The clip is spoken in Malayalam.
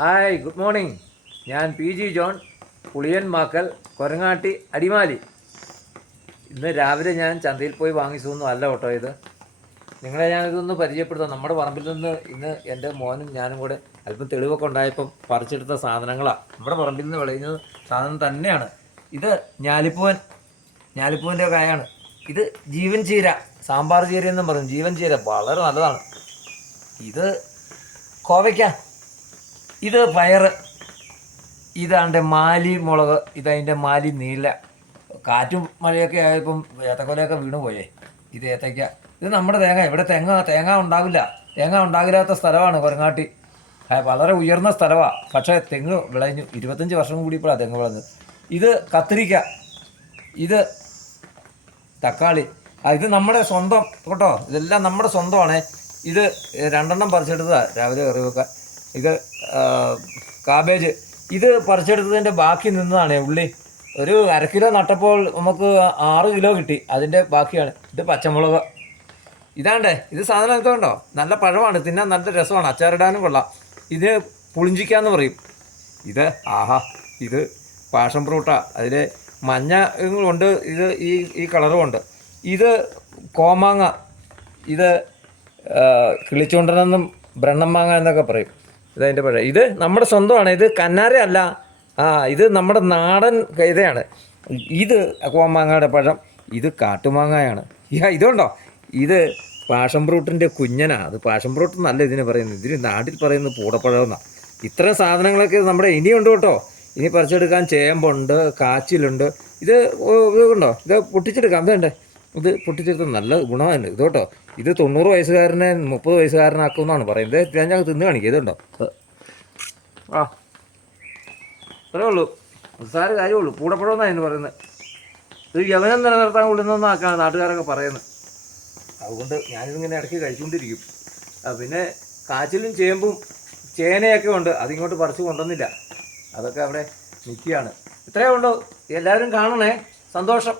ഹായ് ഗുഡ് മോർണിംഗ് ഞാൻ P G John Puliyanmakkal Korangatti Adimali. ഇന്ന് രാവിലെ ഞാൻ ചന്തയിൽ പോയി വാങ്ങിച്ചതൊന്നും അല്ല കേട്ടോ ഇത്. നിങ്ങളെ ഞാൻ ഇതൊന്ന് പരിചയപ്പെടുത്താം. നമ്മുടെ പറമ്പിൽ നിന്ന് ഇന്ന് എന്റെ മോനും ഞാനും കൂടെ അല്പം തെളിവൊക്കെ ഉണ്ടായപ്പം പറിച്ചെടുത്ത സാധനങ്ങളാണ് നമ്മുടെ പറമ്പിൽ നിന്ന് വിളയുന്നത് സാധനം തന്നെയാണ്. ഇത് ഞാലിപ്പൂവൻ ഞാലിപ്പൂവന്റെ കായാണ്. ഇത് ജീവൻ ചീര സാമ്പാർ ചീര എന്നും പറയും. ജീവൻ ചീര വളരെ നല്ലതാണ്. ഇത് കോവയ്ക്ക. ഇത് വയറ് ഇതാണ്ട് മാലി മുളക്. ഇതതിന്റെ മാലി നീല. കാറ്റും മഴയൊക്കെ ആയപ്പം ഏത്തക്കൊലയൊക്കെ വീണു പോയേ. ഇത് ഏത്തയ്ക്ക. ഇത് നമ്മുടെ തേങ്ങ. ഇവിടെ തേങ്ങ തേങ്ങ ഉണ്ടാവില്ല. തേങ്ങ ഉണ്ടാകില്ലാത്ത സ്ഥലമാണ് കൊരങ്ങാട്ടി. വളരെ ഉയർന്ന സ്ഥലമാണ് പക്ഷേ തെങ്ങ് വിളഞ്ഞു. ഇരുപത്തഞ്ച് വർഷം കൂടി ഇപ്പോഴാണ് തെങ്ങ് വിളഞ്ഞത്. ഇത് കത്തിരിക്ക ഇത് തക്കാളി. ഇത് നമ്മുടെ സ്വന്തം. കേട്ടോ ഇതെല്ലാം നമ്മുടെ സ്വന്തമാണ്. ഇത് രണ്ടെണ്ണം പറിച്ചെടുത്താണ് രാവിലെ കറി വെക്കാൻ. ഇത് കാബേജ്. ഇത് പറിച്ചെടുത്തതിന്റെ ബാക്കി നിന്നതാണ് ഉള്ളി. ഒരു അര കിലോ നട്ടപ്പോൾ നമുക്ക് ആറ് കിലോ കിട്ടി. അതിന്റെ ബാക്കിയാണ്. ഇത് പച്ചമുളക്. ഇതാണ്ടേ ഇത് സാധനം ഉണ്ടോ നല്ല പഴമാണ് തിന്നാൻ നല്ല രസമാണ്. അച്ചാറിടാനും കൊള്ളാം. ഇത് പുളിഞ്ചിക്കാന്ന് പറയും. ഇത് ആഹാ ഇത് പാഷൻ ഫ്രൂട്ട. അതിൽ മഞ്ഞ ഉണ്ട് ഇത് ഈ ഈ കളറും ഉണ്ട്. ഇത് കോമാങ്ങ. ഇത് കിളിച്ചുണ്ടനെന്നും ബ്രണ്ണം മാങ്ങ എന്നൊക്കെ പറയും. ഇതതിന്റെ പഴയ ഇത് നമ്മുടെ സ്വന്തമാണ്. ഇത് കന്നാര അല്ല. ആ ഇത് നമ്മുടെ നാടൻ ഇതയാണ് ഇത് കോമാങ്ങയുടെ പഴം. ഇത് കാട്ടുമാങ്ങയാണ്. ഇതുണ്ടോ? ഇത് പാഷൻ ഫ്രൂട്ടിന്റെ കുഞ്ഞനാ. അത് പാഷൻ ഫ്രൂട്ട് എന്നല്ല ഇതിന് പറയുന്നത്. ഇതിന് നാട്ടിൽ പറയുന്നത് പൂടപ്പഴം എന്നാണ് ഇത്തരം സാധനങ്ങളൊക്കെ നമ്മുടെ ഇനിയുണ്ട് കേട്ടോ. ഇനി പറിച്ചെടുക്കാൻ ചേമ്പുണ്ട് കാച്ചിലുണ്ട്. ഇത് ഉണ്ടോ ഇത് പൊട്ടിച്ചെടുക്കാം. വേണ്ടേ ഇത് പൊട്ടിച്ചെടുത്ത നല്ല ഗുണമാണ് ഇത് കേട്ടോ. ഇത് തൊണ്ണൂറ് വയസ്സുകാരനെ മുപ്പത് വയസ്സുകാരനാക്കുമെന്നാണ് പറയുന്നത്. ഞാൻ ഞങ്ങൾ തിന്ന് കാണിക്കുക ഇതുണ്ടോ? ആ. അത്രേ ഉള്ളൂ. നിസ്സാര കാര്യമുള്ളൂ. പൂടപ്പഴം എന്നാണ് അതിന് പറയുന്നത്. ഇത് യവനം നിലനിർത്താൻ കൊള്ളുന്നതെന്നാക്കാണ് നാട്ടുകാരൊക്കെ പറയുന്നത്. അതുകൊണ്ട് ഞാനിതിങ്ങനെ ഇടയ്ക്ക് കഴിച്ചുകൊണ്ടിരിക്കും. പിന്നെ കാച്ചിലും ചേമ്പും ചേനയൊക്കെ ഉണ്ട്. അതിങ്ങോട്ട് പറിച്ചു കൊണ്ടുവന്നില്ല. അതൊക്കെ അവിടെ നിൽക്കുകയാണ്. ഇത്രയേ ഉള്ളൂ. എല്ലാവരും കാണണേ. സന്തോഷം.